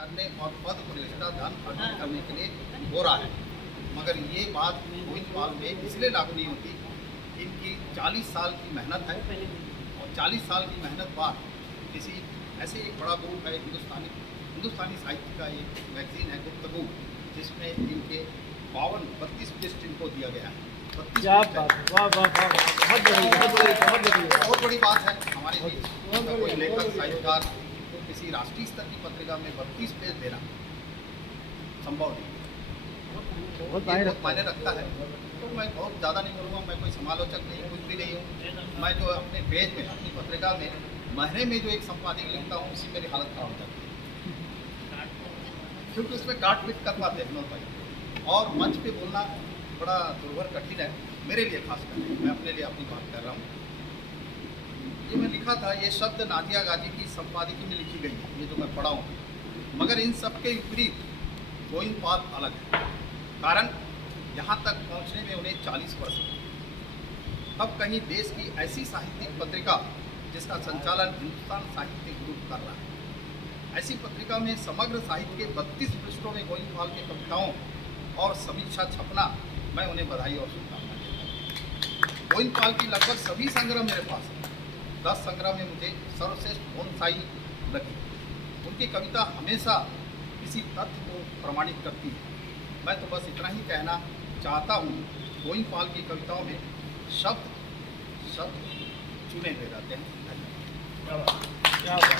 करने और पद प्रतिष्ठा धन अर्जित करने के लिए हो रहा है। मगर ये बात गोविंदपाल में इसलिए लागू नहीं होती, इनकी 40 साल की मेहनत है और 40 साल की मेहनत बाद किसी ऐसे एक बड़ा ग्रुप है हिंदुस्तानी साहित्य का एक मैगजीन है गुफ्तगू, जिसमें इनके 32 पृष्ठ इनको दिया गया है। 32 क्या बात है, वाह वाह वाह, बहुत बड़ी बहुत बड़ी बहुत बड़ी। बहुत बड़ी बात है हमारे लिए। कोई लेखक साहित्यकार तो किसी राष्ट्रीय स्तर की पत्रिका में 32 पेज देना संभव नहीं, बहुत ये बहुत मायने रखता है। तो मैं बहुत ज़्यादा नहीं बोलूँगा, मैं कोई समालोचक नहीं, कुछ भी नहीं हूँ। मैं जो अपने पेज में अपनी पत्रिका में महीने में जो एक संपादक लिखता हूँ, उससे मेरी हालत खराब हो जाती है, क्योंकि उसमें काट पीट कर पाते हैं भाई। और मंच पे बोलना बड़ा दुर्भर कठिन है मेरे लिए, खासकर मैं अपने लिए अपनी बात कर रहा हूँ। ये मैं लिखा था, ये शब्द नादिया गाजी की संपादकीय में लिखी गई है, ये जो मैं पढ़ा हूँ। मगर इन सबके विपरीत गोविंदपाल अलग है। कारण यहाँ तक पहुँचने में उन्हें 40 वर्ष हुए। अब कहीं देश की ऐसी साहित्यिक पत्रिका जिसका संचालन हिंदुस्तान साहित्य ग्रुप कर रहा है, ऐसी पत्रिका में समग्र साहित्य के 32 पृष्ठों में गोविंदपाल की कविताओं और समीक्षा छपना, मैं उन्हें बधाई और शुभकामनाएं देता हूँ। गोविंदपाल की लगभग सभी संग्रह मेरे पास है। 10 संग्रह में मुझे सर्वश्रेष्ठ बोनसाई लगी। उनकी कविता हमेशा किसी तथ्य को प्रमाणित करती है। मैं तो बस इतना ही कहना चाहता हूँ, गोविंदपाल की कविताओं में शब्द चुने हुए रहते हैं। धन्यवाद। क्या बात।